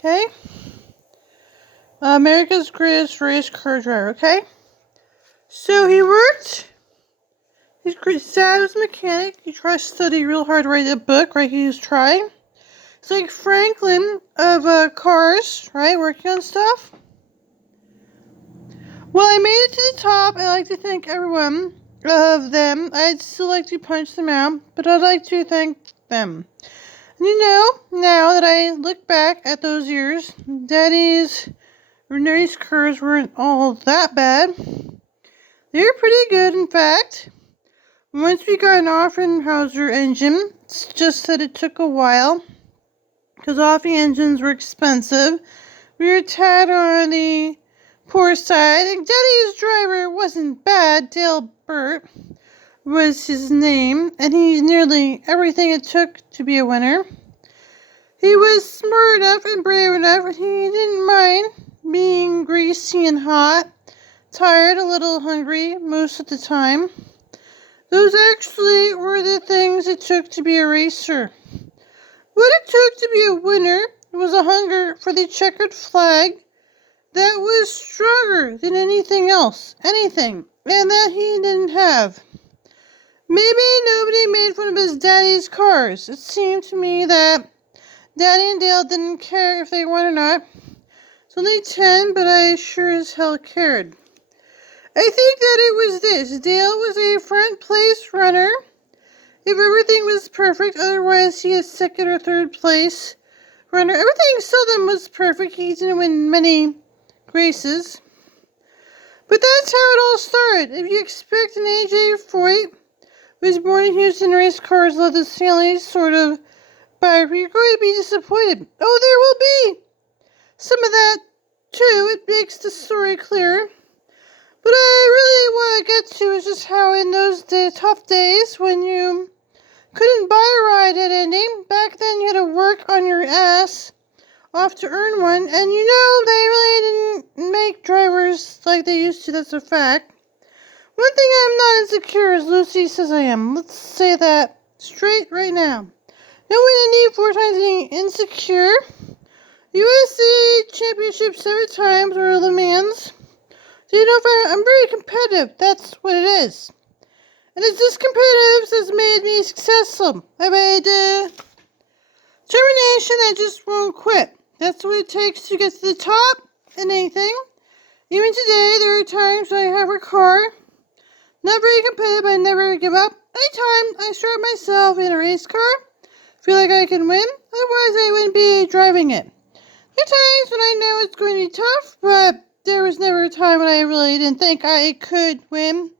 Okay? America's greatest race car driver, okay? So he worked. His dad was a mechanic. He tried to study real hard to write a book, right? He was trying. It's like Franklin of cars, right? Working on stuff. Well, I made it to the top. I'd like to thank everyone of them. I'd still like to punch them out, but I'd like to thank them. And now that I look back at those years, Daddy's race cars weren't all that bad. They were pretty good, in fact. Once we got an Offenhauser engine, it's just that it took a while, because Offie engines were expensive. We were tad on the poor side, and Daddy's driver wasn't bad. Dale Burt was his name, and he's nearly everything it took to be a winner. He was smart enough and brave enough, and he didn't mind being greasy and hot, tired, a little hungry most of the time. Those actually were the things it took to be a racer. What it took to be a winner was a hunger for the checkered flag that was stronger than anything else, and that he didn't have. Maybe nobody made fun of his daddy's cars. It seemed to me that Daddy and Dale didn't care if they won or not. It's only 10, but I sure as hell cared. I think that it was this. Dale was a front place runner. If everything was perfect, otherwise he is second or third place runner. Everything seldom was perfect. He didn't win many races. But that's how it all started. If you expect an A.J. Foyt, who was born in Houston, race cars, led the family sort of biography, you're going to be disappointed. Oh, there will be some of that, too. It makes the story clearer. But I really want to get to is just how in those tough days when you couldn't buy a ride at ending, back then you had to work on your ass off to earn one, and they really didn't make drivers like they used to, that's a fact. One thing I'm not insecure as Lucy says I am. Let's say that straight right now. No one need 4 times being insecure. USA Championship 7 times or Le Mans. Do you know if I'm very competitive? That's what it is. And it's this competitive that's made me successful. I made determination that just won't quit. That's what it takes to get to the top in anything. Even today, there are times when I have a car. Not very competitive, I never give up. Anytime I strap myself in a race car, feel like I can win. Otherwise, I wouldn't be driving it. There are times when I know it's going to be tough, but there was never a time when I really didn't think I could win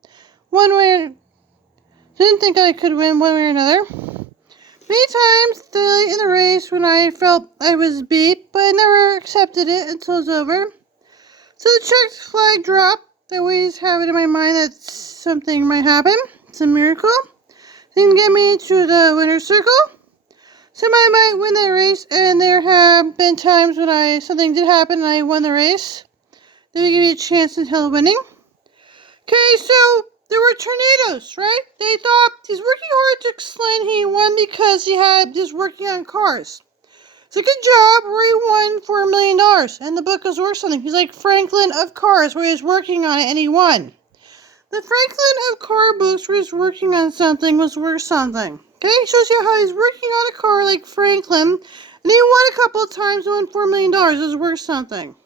one way or another. Many times late in the race when I felt I was beat, but I never accepted it until it was over. So the checked flag drop, I always have it in my mind that something might happen. It's a miracle. Didn't get me to the winner's circle. Somebody might win that race, and there have been times when something did happen and I won the race. They would give me a chance until winning. Okay, so there were tornadoes, right? They thought he's working hard to explain he won because he was working on cars. It's a good job where he won $4 million, and the book was worth something. He's like Franklin of cars, where he was working on it and he won. The Franklin of car books where he's working on something was worth something. Okay, it shows you how he's working on a car like Franklin, and he won a couple of times and won $4 million. It was worth something.